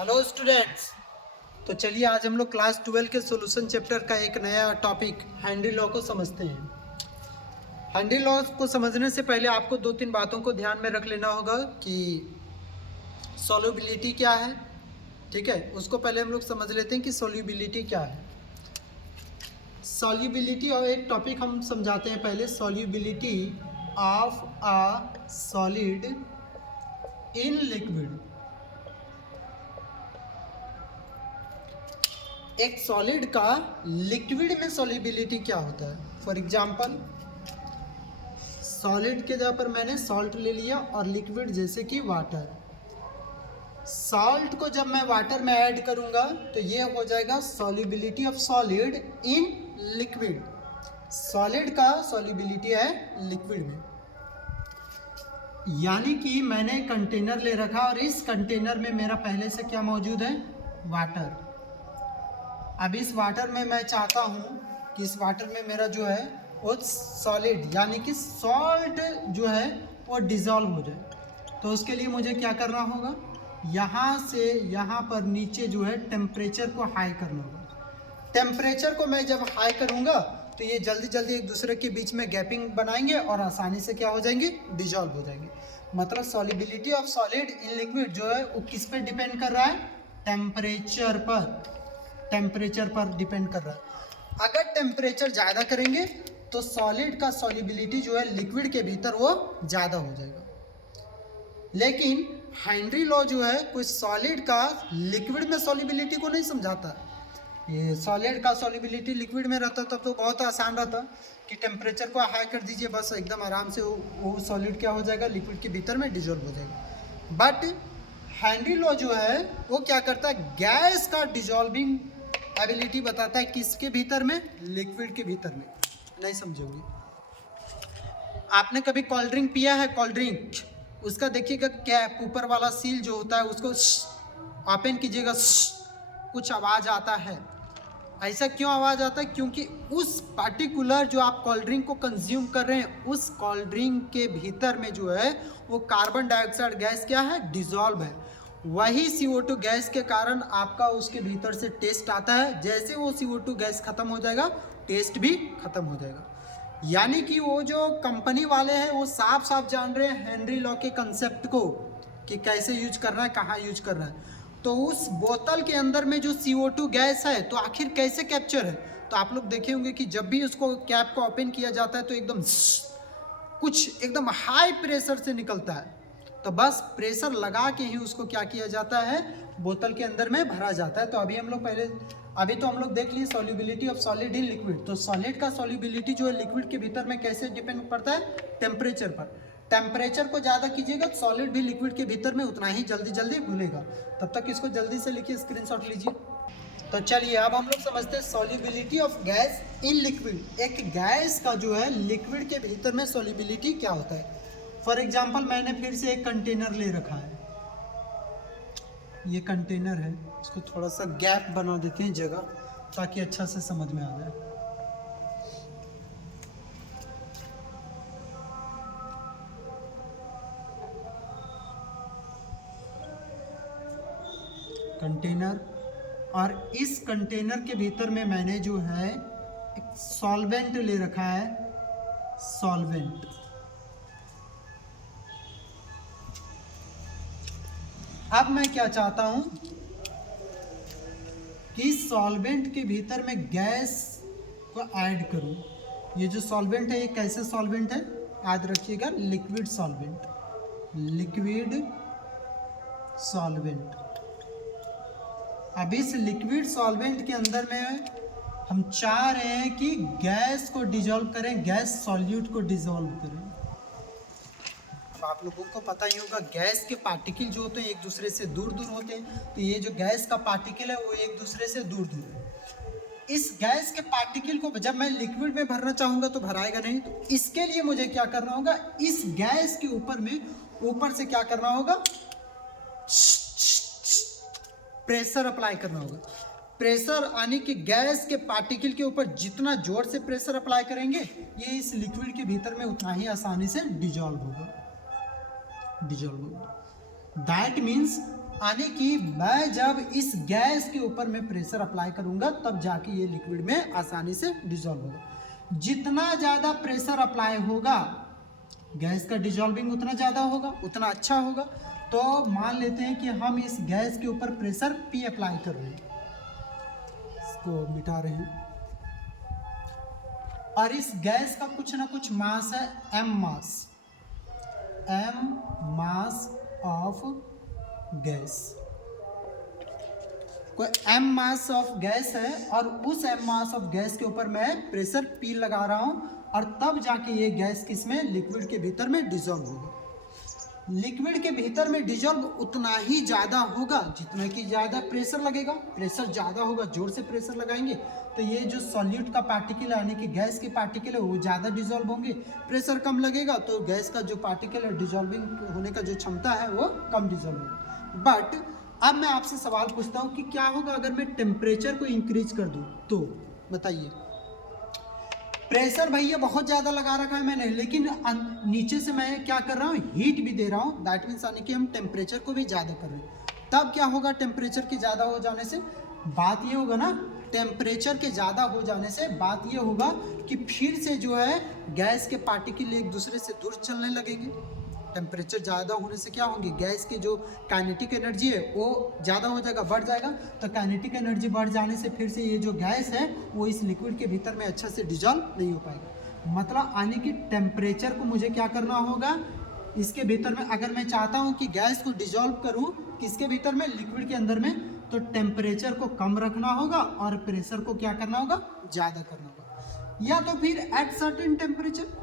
Hello students. तो चलिए आज हम लोग क्लास 12 के सॉल्यूशन चैप्टर का एक नया टॉपिक हेनरी लॉ को समझते हैं। हेनरी लॉ को समझने से पहले आपको दो तीन बातों को ध्यान में रख लेना होगा कि सॉल्युबिलिटी क्या है। ठीक है, उसको पहले हम लोग समझ लेते हैं कि सॉल्युबिलिटी क्या है। सॉल्युबिलिटी और एक टॉपिक हम समझाते हैं पहले, solubility of a solid in liquid. एक सॉलिड का लिक्विड में सॉल्युबिलिटी क्या होता है। फॉर एग्जांपल, सॉलिड के जगह पर मैंने सॉल्ट ले लिया और लिक्विड जैसे कि वाटर। सॉल्ट को जब मैं वाटर में ऐड करूंगा तो ये हो जाएगा solubility of solid in liquid. Solid का सॉल्युबिलिटी है लिक्विड में। यानी कि मैंने कंटेनर ले रखा और इस कंटेनर में मेरा पहले से क्या मौजूद है, वाटर। अब इस वाटर में मैं चाहता हूँ कि इस वाटर में मेरा जो है वो सॉलिड यानी कि सॉल्ट जो है वो डिज़ोल्व हो जाए। तो उसके लिए मुझे क्या करना होगा, यहाँ से यहाँ पर नीचे जो है टेम्परेचर को हाई करना होगा। टेम्परेचर को मैं जब हाई करूँगा तो ये जल्दी जल्दी एक दूसरे के बीच में गैपिंग बनाएंगे और आसानी से क्या हो जाएंगे, डिजॉल्व हो जाएंगे। मतलब solubility of solid in liquid जो है वो किस पे डिपेंड कर रहा है, टेम्परेचर पर। टेम्परेचर पर डिपेंड कर रहा है। अगर टेम्परेचर ज़्यादा करेंगे तो सॉलिड का सॉल्युबिलिटी जो है लिक्विड के भीतर वो ज़्यादा हो जाएगा। लेकिन हेनरी लॉ जो है कोई सॉलिड का लिक्विड में सॉल्युबिलिटी को नहीं समझाता। ये सॉलिड का सॉल्युबिलिटी लिक्विड में रहता तब तो बहुत आसान रहता कि टेम्परेचर को हाई कर दीजिए, बस एकदम आराम से वो सॉलिड क्या हो जाएगा, लिक्विड के भीतर में डिजोल्व हो जाएगा। बट हेनरी लॉ जो है वो क्या करता है, गैस का डिजॉल्विंग एबिलिटी बताता है किसके भीतर में, लिक्विड के भीतर में। नहीं समझोगे। आपने कभी कोल्ड ड्रिंक पिया है, कोल्ड ड्रिंक, उसका देखिएगा कैप ऊपर वाला सील जो होता है उसको ओपन कीजिएगा, कुछ आवाज़ आता है। ऐसा क्यों आवाज़ आता है, क्योंकि उस पार्टिकुलर जो आप कोल्ड ड्रिंक को कंज्यूम कर रहे हैं उस कोल्ड ड्रिंक के भीतर में जो है वो कार्बन डाइऑक्साइड गैस क्या है, डिजॉल्व है। वही CO2 गैस के कारण आपका उसके भीतर से टेस्ट आता है। जैसे वो CO2 गैस खत्म हो जाएगा टेस्ट भी खत्म हो जाएगा। यानी कि वो जो कंपनी वाले हैं वो साफ साफ जान रहे हैं हेनरी लॉ के कंसेप्ट को कि कैसे यूज करना है, कहाँ यूज करना है। तो उस बोतल के अंदर में जो CO2 गैस है तो आखिर कैसे कैप्चर है। तो आप लोग देखे होंगे कि जब भी उसको कैप को ओपन किया जाता है तो एकदम कुछ एकदम हाई प्रेशर से निकलता है। तो बस प्रेशर लगा के ही उसको क्या किया जाता है, बोतल के अंदर में भरा जाता है। तो अभी तो हम लोग देख लिए solubility of solid in liquid. तो सॉलिड का सॉल्युबिलिटी जो है लिक्विड के भीतर में कैसे डिपेंड पड़ता है, टेम्परेचर पर। टेम्परेचर को ज़्यादा कीजिएगा तो सॉलिड भी लिक्विड के भीतर में उतना ही जल्दी जल्दी घुलेगा। तब तक इसको जल्दी से लिखिए, स्क्रीनशॉट लीजिए। तो चलिए अब हम लोग समझते हैं solubility of gas in liquid. एक गैस का जो है लिक्विड के भीतर में सॉल्युबिलिटी क्या होता है। फॉर एग्जांपल मैंने फिर से एक कंटेनर ले रखा है, ये कंटेनर है, इसको थोड़ा सा गैप बना देते हैं जगह ताकि अच्छा से समझ में आ जाए। कंटेनर, और इस कंटेनर के भीतर में मैंने जो है एक सॉल्वेंट ले रखा है, सॉल्वेंट। अब मैं क्या चाहता हूं कि सॉल्वेंट के भीतर में गैस को ऐड करूं। ये जो सॉल्वेंट है ये कैसे सॉल्वेंट है, याद रखिएगा, लिक्विड सॉल्वेंट, लिक्विड सॉल्वेंट। अब इस लिक्विड सॉल्वेंट के अंदर में हम चाह रहे हैं कि गैस को डिजोल्व करें, गैस सॉल्यूट को डिजोल्व करें। अब आप लोगों को पता ही होगा गैस के पार्टिकल जो होते हैं एक दूसरे से दूर दूर होते हैं। तो ये जो गैस का पार्टिकल है वो एक दूसरे से दूर दूर है। इस गैस के पार्टिकल को जब मैं लिक्विड में भरना चाहूँगा तो भराएगा नहीं। तो इसके लिए मुझे क्या करना होगा, इस गैस के ऊपर में ऊपर से क्या करना होगा, प्रेशर अप्लाई करना होगा। प्रेशर यानी कि गैस के पार्टिकल के ऊपर जितना जोर से प्रेशर अप्लाई करेंगे ये इस लिक्विड के भीतर में उतना ही आसानी से डिजॉल्व होगा। दैट मीन्स यानी कि मैं जब इस गैस के ऊपर मैं प्रेशर अप्लाई करूंगा तब जाके ये लिक्विड में आसानी से डिजोल्व होगा। जितना ज़्यादा प्रेशर अप्लाई होगा गैस का डिजोल्विंग उतना ज़्यादा होगा, उतना अच्छा होगा। तो मान लेते हैं कि हम इस गैस के ऊपर प्रेशर P अप्लाई कर रहे हैं, इसको मिटा रहे हैं, और इस गैस का कुछ ना कुछ मास है, m मास ऑफ गैस। कोई m मास ऑफ गैस है और उस m मास ऑफ गैस के ऊपर मैं प्रेशर P लगा रहा हूं और तब जाके ये गैस किसमें, लिक्विड के भीतर में डिजोल्व होगा। लिक्विड के भीतर में डिजोल्व उतना ही ज़्यादा होगा जितना कि ज़्यादा प्रेशर लगेगा। प्रेशर ज़्यादा होगा, जोर से प्रेशर लगाएंगे तो ये जो सॉल्यूट का पार्टिकल है यानी कि गैस के पार्टिकल है वो ज़्यादा डिजोल्व होंगे। प्रेशर कम लगेगा तो गैस का जो पार्टिकल है डिजोल्विंग होने का जो क्षमता है वो कम डिजोल्व होगा। बट अब मैं आपसे सवाल पूछता हूँ कि क्या होगा अगर मैं टेम्परेचर को इंक्रीज कर दूँ, तो बताइए। प्रेशर भैया बहुत ज़्यादा लगा रखा है मैंने, लेकिन नीचे से मैं क्या कर रहा हूँ, हीट भी दे रहा हूँ। दैट मीन्स यानी कि हम टेम्परेचर को भी ज़्यादा कर रहे हैं। तब क्या होगा, टेम्परेचर के ज़्यादा हो जाने से बात ये होगा ना, टेम्परेचर के ज़्यादा हो जाने से बात ये होगा कि फिर से जो है गैस के पार्टिकल एक दूसरे से दूर चलने लगेंगे। टेम्परेचर ज़्यादा होने से क्या होंगे, गैस की जो काइनेटिक एनर्जी है वो ज़्यादा हो जाएगा, बढ़ जाएगा। तो काइनेटिक एनर्जी बढ़ जाने से फिर से ये जो गैस है वो इस लिक्विड के भीतर में अच्छा से डिजोल्व नहीं हो पाएगा। मतलब आने की टेम्परेचर को मुझे क्या करना होगा, इसके भीतर में अगर मैं चाहता हूँ कि गैस को डिजोल्व करूँ किसके भीतर में, लिक्विड के अंदर में, तो टेम्परेचर को कम रखना होगा और प्रेशर को क्या करना होगा, ज़्यादा करना होगा। या तो फिर एट सर्टेन टेम्परेचर,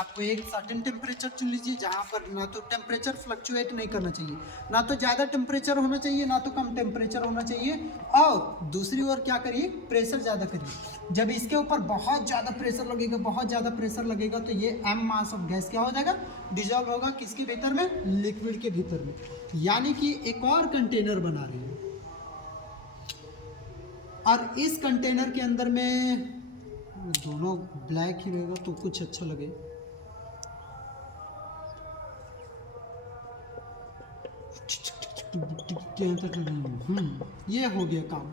आपको एक सर्टेन टेम्परेचर चुन लीजिए जहाँ पर ना तो टेम्परेचर फ्लक्चुएट नहीं करना चाहिए, ना तो ज़्यादा टेम्परेचर होना चाहिए ना तो कम टेम्परेचर होना चाहिए। और दूसरी ओर क्या करिए, प्रेशर ज़्यादा करिए। जब इसके ऊपर बहुत ज़्यादा प्रेशर लगेगा, बहुत ज़्यादा प्रेशर लगेगा तो ये m मास ऑफ गैस क्या हो जाएगा, डिजोल्व होगा किसके भीतर में, लिक्विड के भीतर में। यानी कि एक और कंटेनर बना रहे हैं और इस कंटेनर के अंदर में दोनों ब्लैक ही रहेगा तो कुछ अच्छा लगे। ये हो गया काम।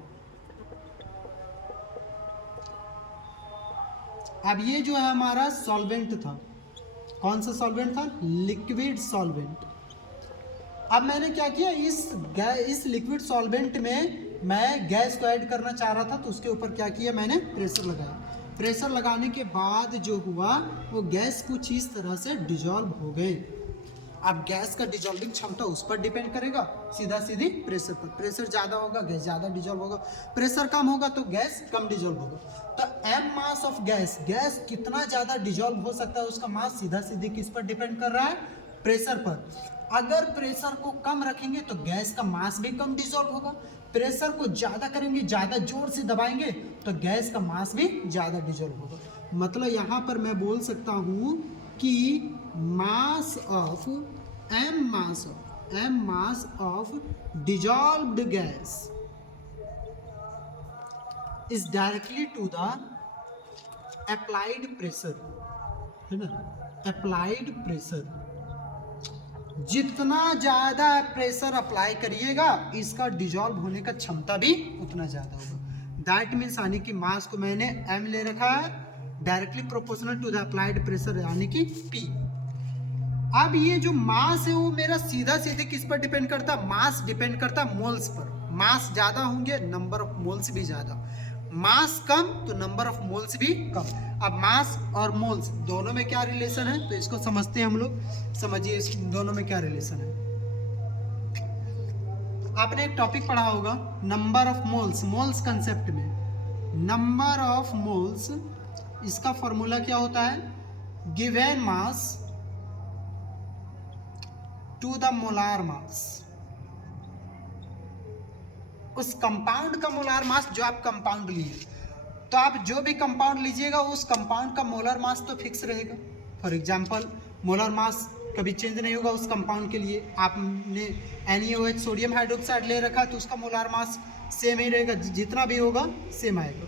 अब ये जो है हमारा सॉल्वेंट था, कौन सा सॉल्वेंट था, लिक्विड सॉल्वेंट। अब मैंने क्या किया, इस लिक्विड सॉल्वेंट में मैं गैस को ऐड करना चाह रहा था तो उसके ऊपर क्या किया, मैंने प्रेशर लगाया। प्रेशर लगाने के बाद जो हुआ वो गैस कुछ इस तरह से डिजोल्व हो गए। अब गैस का डिजोल्विंग क्षमता उस पर डिपेंड करेगा, सीधा सीधी प्रेशर पर। प्रेशर ज़्यादा होगा गैस ज़्यादा डिजोल्व होगा, प्रेशर कम होगा तो गैस कम डिजोल्व होगा। तो m mass of gas, gas कितना ज़्यादा डिजोल्व हो सकता है उसका मास सीधा सीधी किस पर डिपेंड कर रहा है, प्रेशर पर। अगर प्रेशर को कम रखेंगे तो गैस का मास भी कम डिजोल्व होगा, प्रेशर को ज़्यादा करेंगे, ज़्यादा जोर से दबाएंगे तो गैस का मास भी ज़्यादा डिजोल्व होगा। मतलब यहाँ पर मैं बोल सकता हूँ कि mass of m mass of dissolved gas is directly to the applied pressure, है ना, applied pressure। जितना ज़्यादा प्रेशर अप्लाई करिएगा इसका डिजोल्व होने का क्षमता भी उतना ज़्यादा होगा। दैट मीन्स यानी कि मास को मैंने m ले रखा है, directly proportional to the applied pressure यानी कि P। अब ये जो मास है वो मेरा सीधा सीधे किस पर डिपेंड करता है, मास डिपेंड करता है मोल्स पर। मास ज़्यादा होंगे नंबर ऑफ मोल्स भी ज़्यादा, मास कम तो नंबर ऑफ मोल्स भी कम। अब मास और मोल्स दोनों में क्या रिलेशन है तो इसको समझते हैं हम लोग। समझिए इस दोनों में क्या रिलेशन है। आपने एक टॉपिक पढ़ा होगा number of moles, moles concept में नंबर ऑफ मोल्स, इसका फॉर्मूला क्या होता है, given mass to the molar mass. उस कंपाउंड का मोलार मास जो आप कंपाउंड लिए, तो आप जो भी कंपाउंड लीजिएगा उस कंपाउंड का मोलर मास तो फिक्स रहेगा। फॉर एग्जांपल मोलर मास कभी चेंज नहीं होगा उस कंपाउंड के लिए। आपने NaOH सोडियम हाइड्रोक्साइड ले रखा है तो उसका मोलर मास सेम ही रहेगा, जितना भी होगा सेम आएगा।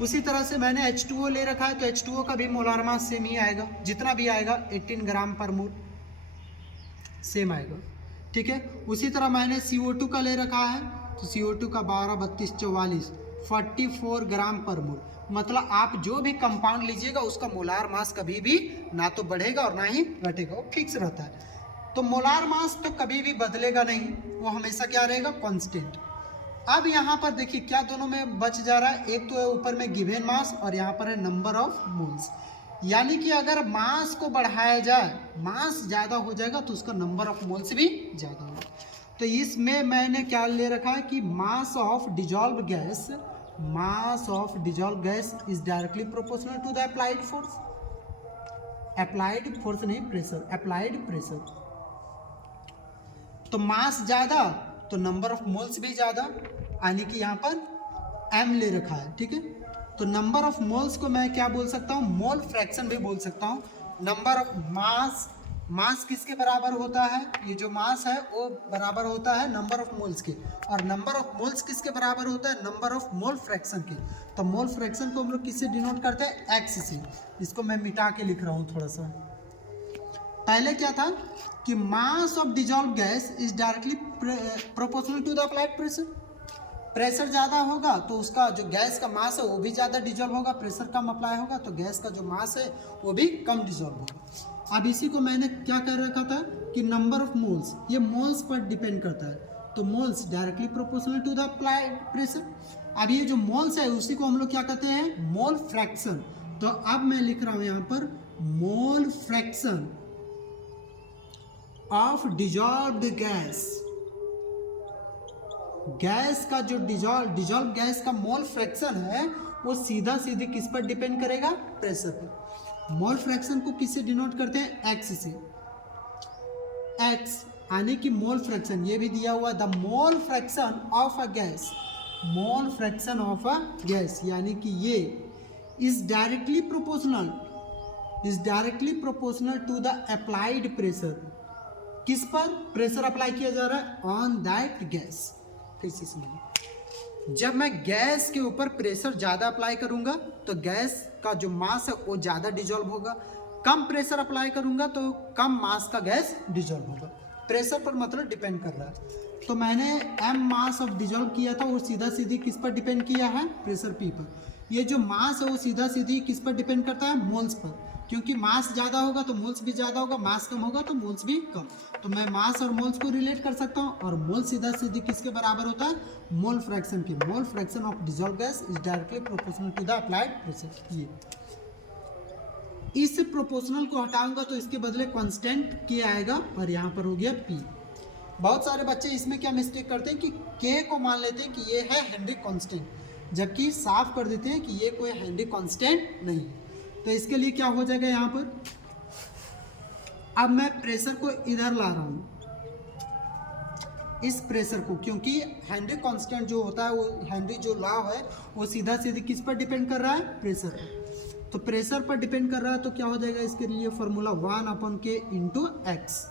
उसी तरह से मैंने H2O ले रखा है तो H2O का भी मोलर मास सेम ही आएगा, जितना भी आएगा 18 ग्राम पर मोल सेम आएगा। ठीक है। उसी तरह मैंने CO2 का ले रखा है, तो CO2 का 12, 32, 44 44 ग्राम पर मोल। मतलब आप जो भी कंपाउंड लीजिएगा उसका मोलार मास कभी भी ना तो बढ़ेगा और ना ही घटेगा, वो फिक्स रहता है। तो मोलार मास तो कभी भी बदलेगा नहीं, वो हमेशा क्या रहेगा, कांस्टेंट। अब यहाँ पर देखिए क्या दोनों में बच जा रहा है, एक तो है ऊपर में गिवन मास और यहाँ पर है नंबर ऑफ मोल्स। यानी कि अगर मास को बढ़ाया जाए, मास ज़्यादा हो जाएगा तो उसका नंबर ऑफ मोल्स भी ज़्यादा होगा। तो इसमें मैंने क्या ले रखा है कि mass of dissolve gas, mass of dissolve gas is directly proportional to the applied force. Applied force नहीं, प्रेशर, अप्लाइड प्रेशर। तो मास ज़्यादा तो नंबर ऑफ मोल्स भी ज़्यादा, यानी कि यहाँ पर m ले रखा है, ठीक है। तो नंबर ऑफ मोल्स को मैं क्या बोल सकता हूँ, मोल फ्रैक्शन भी बोल सकता हूँ। नंबर ऑफ मास, मास किसके बराबर होता है, ये जो मास है वो बराबर होता है नंबर ऑफ मोल्स के, और नंबर ऑफ मोल्स किसके बराबर होता है, नंबर ऑफ मोल फ्रैक्शन के। तो मोल फ्रैक्शन को हम लोग किससे डिनोट करते हैं, x से। इसको मैं मिटा के लिख रहा हूँ थोड़ा सा। पहले क्या था कि mass of dissolve gas is directly proportional to the applied pressure. Pressure ज़्यादा होगा तो उसका जो गैस का मास है वो भी ज़्यादा डिजॉल्व होगा, प्रेशर कम अप्लाई होगा तो गैस का जो मास है वो भी कम डिजॉल्व होगा। अब इसी को मैंने क्या कर रखा था कि नंबर ऑफ मोल्स, ये मोल्स पर डिपेंड करता है, तो moles directly proportional to the applied pressure. अब ये जो मोल्स है उसी को हम लोग क्या कहते हैं, मोल फ्रैक्शन। तो अब मैं लिख रहा हूँ यहाँ पर मोल fraction of dissolved gas. Gas का जो डिजॉल्व गैस का मोल फ्रैक्शन है वो सीधा सीधी किस पर डिपेंड करेगा, प्रेशर पर। मोल फ्रैक्शन को किससे डिनोट करते हैं, x से। x यानी कि मोल फ्रैक्शन, ये भी दिया हुआ the mole fraction of a gas, mole fraction of a gas, यानी कि ये is directly proportional to the applied pressure. किस पर प्रेशर अप्लाई किया जा रहा है, ऑन दैट गैस। फिर से समझिए, जब मैं गैस के ऊपर प्रेशर ज़्यादा अप्लाई करूंगा तो गैस का जो मास है वो ज़्यादा डिजॉल्व होगा, कम प्रेशर अप्लाई करूंगा तो कम मास का गैस डिजॉल्व होगा। प्रेशर पर मतलब डिपेंड कर रहा है। तो मैंने m मास ऑफ डिजॉल्व किया था वो सीधा सीधी किस पर डिपेंड किया है, प्रेशर p पर। ये जो मास है वो सीधा सीधी किस पर डिपेंड करता है, मोल्स पर, क्योंकि मास ज़्यादा होगा तो मोल्स भी ज़्यादा होगा, मास कम होगा तो मोल्स भी कम। तो मैं मास और मोल्स को रिलेट कर सकता हूँ, और मोल सीधा सीधी किसके बराबर होता है, मोल फ्रैक्शन के। Mole fraction of dissolve gas is directly proportional to the applied pressure. ये इस प्रोपोर्शनल को हटाऊंगा तो इसके बदले कांस्टेंट k आएगा, और यहाँ पर हो गया p। बहुत सारे बच्चे इसमें क्या मिस्टेक करते हैं कि k को मान लेते हैं कि ये है हेनरी कांस्टेंट, जबकि साफ कर देते हैं कि ये कोई हेनरी कांस्टेंट नहीं। तो इसके लिए क्या हो जाएगा, यहाँ पर अब मैं प्रेशर को इधर ला रहा हूँ, इस प्रेशर को, क्योंकि हेनरी कांस्टेंट जो होता है वो हेनरी जो लॉ है वो सीधा सीधी किस पर डिपेंड कर रहा है, प्रेशर पर। तो प्रेशर पर डिपेंड कर रहा है तो क्या हो जाएगा, इसके लिए फॉर्मूला 1/k इंटू एक्स।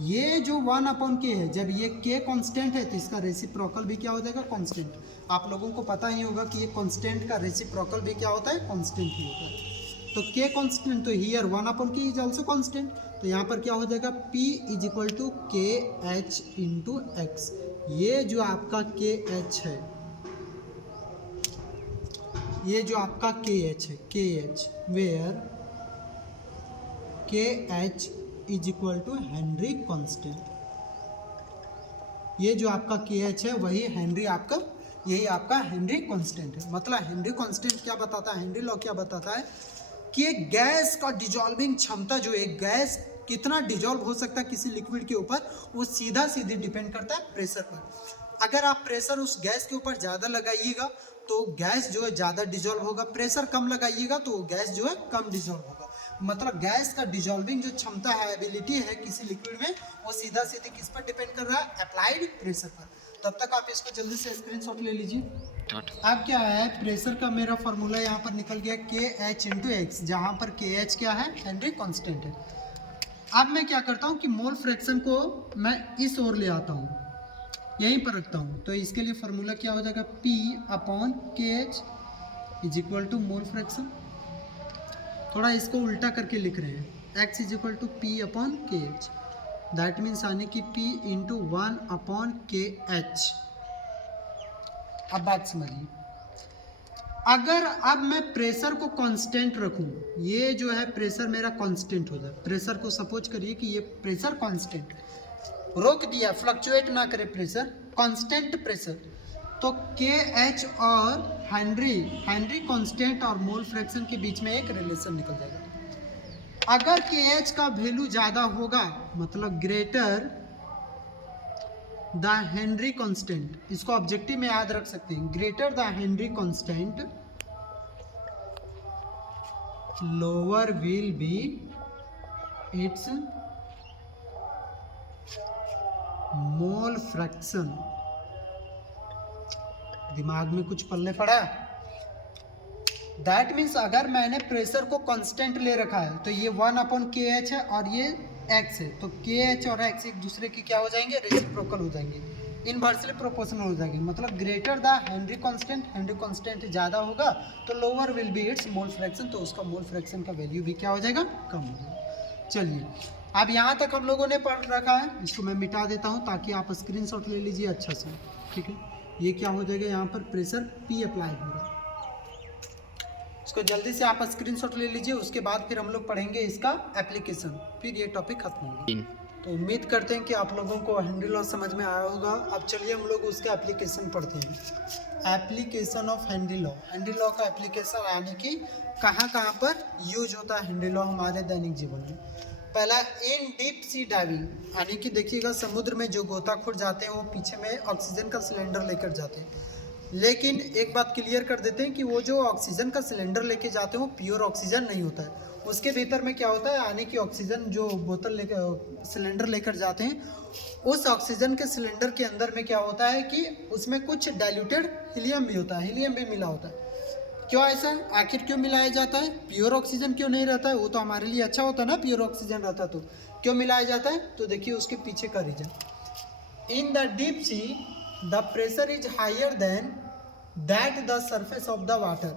ये जो 1/k है, जब ये k कांस्टेंट है तो इसका रेसिप्रोकल भी क्या हो जाएगा, कांस्टेंट। आप लोगों को पता ही होगा कि ये कांस्टेंट का रेसिप्रोकल भी क्या होता है, कांस्टेंट ही होता है। तो k कांस्टेंट, तो here 1/k is also constant. तो यहाँ पर क्या हो जाएगा, p is equal to KH into x. ये जो आपका KH है, ये जो आपका KH है, KH where KH is equal to Henry constant. ये जो आपका KH है वही हेनरी आपका, यही आपका हेनरी कांस्टेंट है। मतलब हेनरी कांस्टेंट क्या बताता है, हेनरी लॉ क्या बताता है कि एक गैस का डिजॉल्विंग क्षमता, जो एक गैस कितना डिजॉल्व हो सकता है किसी लिक्विड के ऊपर, वो सीधा सीधे डिपेंड करता है प्रेशर पर। अगर आप प्रेशर उस गैस के ऊपर ज़्यादा लगाइएगा तो गैस जो है ज़्यादा डिजॉल्व होगा, प्रेशर कम लगाइएगा तो गैस जो है कम डिजॉल्व होगा। मतलब गैस का डिजॉल्विंग जो क्षमता है, एबिलिटी है किसी लिक्विड में, वो सीधा सीधे किस पर डिपेंड कर रहा है, अप्लाइड प्रेशर पर। तब तक आप इसको जल्दी से स्क्रीनशॉट ले लीजिए। अब क्या है, प्रेशर का मेरा फॉर्मूला यहाँ पर निकल गया KH इंटू एक्स, जहाँ पर KH क्या है, हेनरी कांस्टेंट है। अब मैं क्या करता हूँ कि मोल फ्रैक्शन को मैं इस ओर ले आता हूँ, यहीं पर रखता हूँ। तो इसके लिए फार्मूला क्या हो जाएगा, P/KH is equal to mole fraction. थोड़ा इसको उल्टा करके लिख रहे हैं, x is equal to P/KH। That means यानी कि P इंटू 1/KH। अब बात समझिए, अगर अब मैं प्रेशर को कांस्टेंट रखूं, ये जो है प्रेशर मेरा कांस्टेंट हो जाए, प्रेशर को सपोज करिए कि ये प्रेशर कांस्टेंट रोक दिया, फ्लक्चुएट ना करे प्रेशर, कांस्टेंट प्रेशर, तो KH और हेनरी कांस्टेंट और मोल फ्रैक्शन के बीच में एक रिलेशन निकल जाएगा। अगर KH का वैल्यू ज़्यादा होगा मतलब ग्रेटर द हेनरी कांस्टेंट, इसको ऑब्जेक्टिव में याद रख सकते हैं, greater the Henry constant lower will be it's mole fraction. दिमाग में कुछ पल्ले पड़ा? दैट मीन्स अगर मैंने प्रेशर को कांस्टेंट ले रखा है तो ये 1/KH है और ये x है, तो KH और x एक दूसरे की क्या हो जाएंगे, रेसिप्रोकल हो जाएंगे, इनवर्सली प्रोपोर्शनल हो जाएंगे। मतलब ग्रेटर द हेनरी कांस्टेंट ज़्यादा होगा तो lower will be it's mole fraction, तो उसका मोल फ्रैक्शन का वैल्यू भी क्या हो जाएगा, कम हो जाएगा। चलिए अब यहाँ तक हम लोगों ने पढ़ रखा है, इसको मैं मिटा देता हूँ ताकि आप स्क्रीनशॉट ले लीजिए अच्छा से, ठीक है। ये क्या हो जाएगा, यहाँ पर प्रेशर P अप्लाई हो रहा है, इसको जल्दी से आप स्क्रीनशॉट ले लीजिए, उसके बाद फिर हम लोग पढ़ेंगे इसका एप्लीकेशन, फिर ये टॉपिक खत्म होगा। तो उम्मीद करते हैं कि आप लोगों को हेनरी लॉ समझ में आया होगा। अब चलिए हम लोग उसका एप्लीकेशन पढ़ते हैं। एप्लीकेशन ऑफ हेनरी लॉ का एप्लीकेशन यानी कि कहाँ कहाँ पर यूज होता है हेनरी लॉ हमारे दैनिक जीवन में। पहला, इन डीप सी डाइविंग, यानी कि देखिएगा समुद्र में जो गोताखोर जाते हैं वो पीछे में ऑक्सीजन का सिलेंडर लेकर जाते हैं, लेकिन एक बात क्लियर कर देते हैं कि वो जो ऑक्सीजन का सिलेंडर लेके जाते हैं वो प्योर ऑक्सीजन नहीं होता है, उसके भीतर में क्या होता है, यानी कि ऑक्सीजन जो बोतल लेकर सिलेंडर लेकर जाते हैं उस ऑक्सीजन के सिलेंडर के अंदर में क्या होता है कि उसमें कुछ डाइल्यूटेड हीलियम भी होता है, हीलियम भी मिला होता है। क्यों ऐसा, आखिर क्यों मिलाया जाता है, प्योर ऑक्सीजन क्यों नहीं रहता है, वो तो हमारे लिए अच्छा होता है ना प्योर ऑक्सीजन रहता, तो क्यों मिलाया जाता है, तो देखिए उसके पीछे का reason. In the deep sea the pressure is higher than that the surface of the water.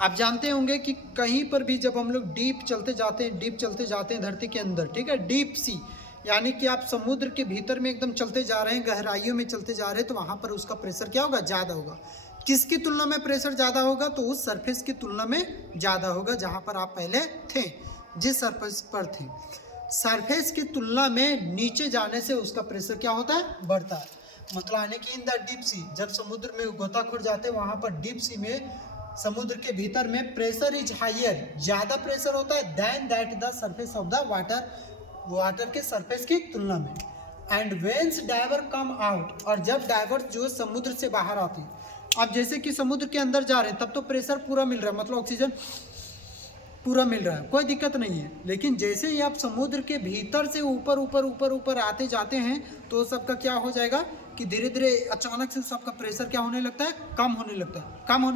आप जानते होंगे कि कहीं पर भी जब हम लोग डीप चलते जाते हैं धरती के अंदर, ठीक है, डीप सी यानी कि आप समुद्र के भीतर में एकदम चलते जा रहे हैं, गहराइयों में चलते जा रहे हैं, तो वहाँ पर उसका प्रेशर क्या होगा, ज़्यादा होगा। किसकी तुलना में प्रेशर ज़्यादा होगा, तो उस सरफेस की तुलना में ज़्यादा होगा जहाँ पर आप पहले थे, जिस सरफेस पर थे। सरफेस की तुलना में नीचे जाने से उसका प्रेशर क्या होता है, बढ़ता है। मतलब यानी कि इन द डीप सी, जब समुद्र में गोताखोर जाते हैं वहाँ पर डीप सी में समुद्र के भीतर में प्रेशर इज हायर, ज़्यादा प्रेशर होता है then that the surface of the water के सरफेस की तुलना में। And whence diver come out, और जब डाइवर जो समुद्र से बाहर आते हैं, अब जैसे कि समुद्र के अंदर जा रहे हैं तब तो प्रेशर पूरा मिल रहा है, मतलब ऑक्सीजन पूरा मिल रहा है, कोई दिक्कत नहीं है। लेकिन जैसे ही आप समुद्र के भीतर से ऊपर ऊपर ऊपर ऊपर आते जाते हैं तो सबका क्या हो जाएगा कि धीरे धीरे अचानक से सबका प्रेशर क्या होने लगता है, कम होने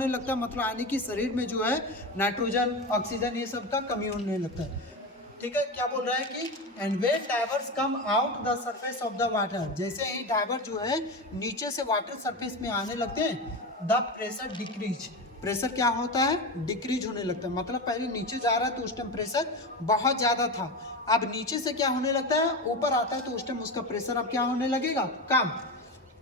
लगता है, मतलब यानी कि शरीर में जो है नाइट्रोजन, ऑक्सीजन, ये सब का कमी होने लगता है। ठीक है, क्या बोल रहा है कि and when diverse come out the surface of the water, जैसे ही डाइवर जो है नीचे से वाटर सरफेस में आने लगते हैं, द प्रेशर डिक्रीज, प्रेशर क्या होता है, डिक्रीज होने लगता है। मतलब पहले नीचे जा रहा है तो उस टाइम प्रेशर बहुत ज़्यादा था, अब नीचे से क्या होने लगता है, ऊपर आता है तो उस टाइम उसका प्रेशर अब क्या होने लगेगा, कम।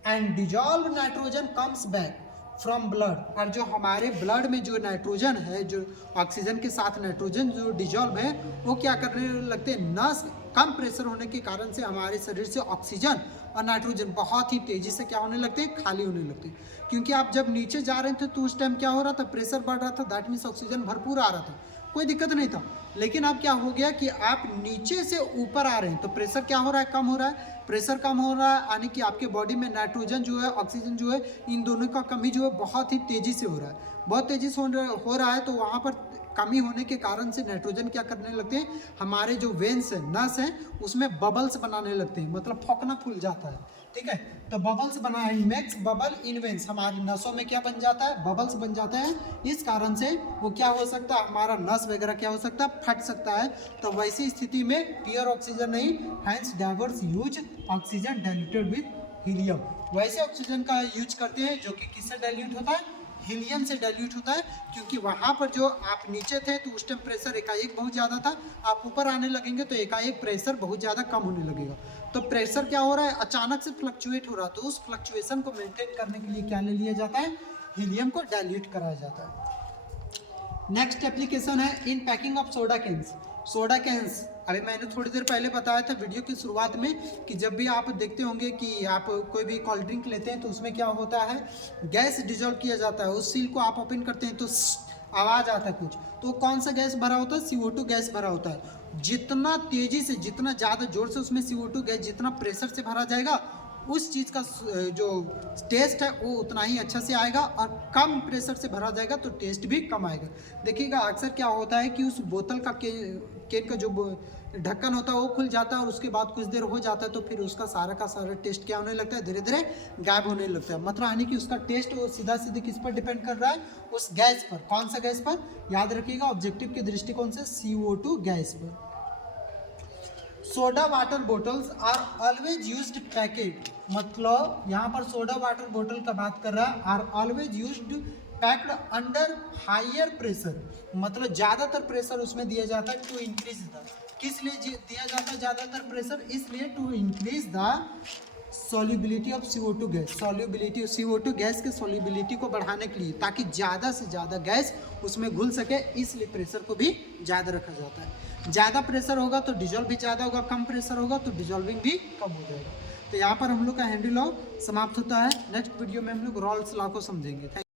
And dissolve nitrogen comes back from blood, और जो हमारे ब्लड में जो नाइट्रोजन है, जो ऑक्सीजन के साथ नाइट्रोजन जो डिजॉल्व है, वो क्या करने लगते हैं, नस कम प्रेशर होने के कारण से हमारे शरीर से ऑक्सीजन और नाइट्रोजन बहुत ही तेज़ी से क्या होने लगते हैं, खाली होने लगते हैं। क्योंकि आप जब नीचे जा रहे थे तो उस टाइम क्या हो रहा था, प्रेशर बढ़ रहा था, दैट मीन्स ऑक्सीजन भरपूर आ रहा था, कोई दिक्कत नहीं था। लेकिन अब क्या हो गया कि आप नीचे से ऊपर आ रहे हैं तो प्रेशर क्या हो रहा है, कम हो रहा है। प्रेशर कम हो रहा है यानी कि आपके बॉडी में नाइट्रोजन जो है, ऑक्सीजन जो है, इन दोनों का कमी जो है बहुत ही तेज़ी से हो रहा है, बहुत तेज़ी से हो रहा है। तो वहाँ पर कमी होने के कारण से नाइट्रोजन क्या करने लगते हैं, हमारे जो वेन्स है, नस है, उसमें बबल्स बनाने लगते हैं, मतलब फौकना फूल जाता है। ठीक है, तो बबल्स बना मेक्स बबल इन वेन्स, हमारी नसों में क्या बन जाता है, बबल्स बन जाते हैं। इस कारण से वो क्या हो सकता है, हमारा नस वगैरह क्या हो सकता है, फट सकता है। तो वैसी स्थिति में प्योर ऑक्सीजन नहीं, hence divers use oxygen diluted with helium, वैसे ऑक्सीजन का यूज करते हैं जो कि किससे डाइल्यूट होता है, हीलियम से डाइल्यूट होता है, क्योंकि वहाँ पर जो आप नीचे थे तो उस टाइम प्रेशर एकाएक बहुत ज़्यादा था, आप ऊपर आने लगेंगे तो एकाएक प्रेशर बहुत ज़्यादा कम होने लगेगा। तो प्रेशर क्या हो रहा है, अचानक से फ्लक्चुएट हो रहा है, तो उस फ्लक्चुएशन को मेंटेन करने के लिए क्या ले लिया जाता है, हीलियम को डाइल्यूट कराया जाता है। नेक्स्ट एप्लीकेशन है in packing of soda cans. Soda cans अभी मैंने थोड़ी देर पहले बताया था वीडियो की शुरुआत में कि जब भी आप देखते होंगे कि आप कोई भी कोल्ड ड्रिंक लेते हैं तो उसमें क्या होता है, गैस डिजोल्व किया जाता है, उस सील को आप ओपन करते हैं तो आवाज़ आता है कुछ, तो कौन सा गैस भरा होता है, CO2 गैस भरा होता है। जितना तेज़ी से, जितना ज़्यादा जोर से उसमें CO2 गैस जितना प्रेशर से भरा जाएगा, उस चीज़ का जो टेस्ट है वो उतना ही अच्छा से आएगा, और कम प्रेशर से भरा जाएगा तो टेस्ट भी कम आएगा। देखिएगा अक्सर क्या होता है कि उस बोतल का केन का जो ढक्कन होता है वो खुल जाता है, और उसके बाद कुछ देर हो जाता है तो फिर उसका सारा का सारा टेस्ट क्या होने लगता है, धीरे धीरे गायब होने लगता है। मतलब यानी कि उसका टेस्ट वो सीधा सीधे किस पर डिपेंड कर रहा है, उस गैस पर। कौन सा गैस पर, याद रखिएगा ऑब्जेक्टिव के दृष्टिकोण से CO2 गैस पर। Soda water bottles are always used packet, मतलब यहाँ पर सोडा वाटर बोतल का बात कर रहा है, are always used packed under higher pressure, मतलब ज़्यादातर प्रेशर उसमें दिया जाता है टू इंक्रीज द, किस लिए दिया जाता है ज़्यादातर प्रेशर, इसलिए to increase the solubility of CO2 gas, solubility CO2 gas के सॉल्युबिलिटी को बढ़ाने के लिए, ताकि ज़्यादा से ज़्यादा गैस उसमें घुल सके, इसलिए प्रेशर को भी ज़्यादा रखा जाता है। ज़्यादा प्रेशर होगा तो डिजोल्व भी ज़्यादा होगा, कम प्रेशर होगा तो डिजोल्विंग भी कम हो जाएगा। तो यहाँ पर हम लोग का हेनरी लॉ समाप्त होता है। नेक्स्ट वीडियो में हम लोग रॉल्स लॉ को समझेंगे।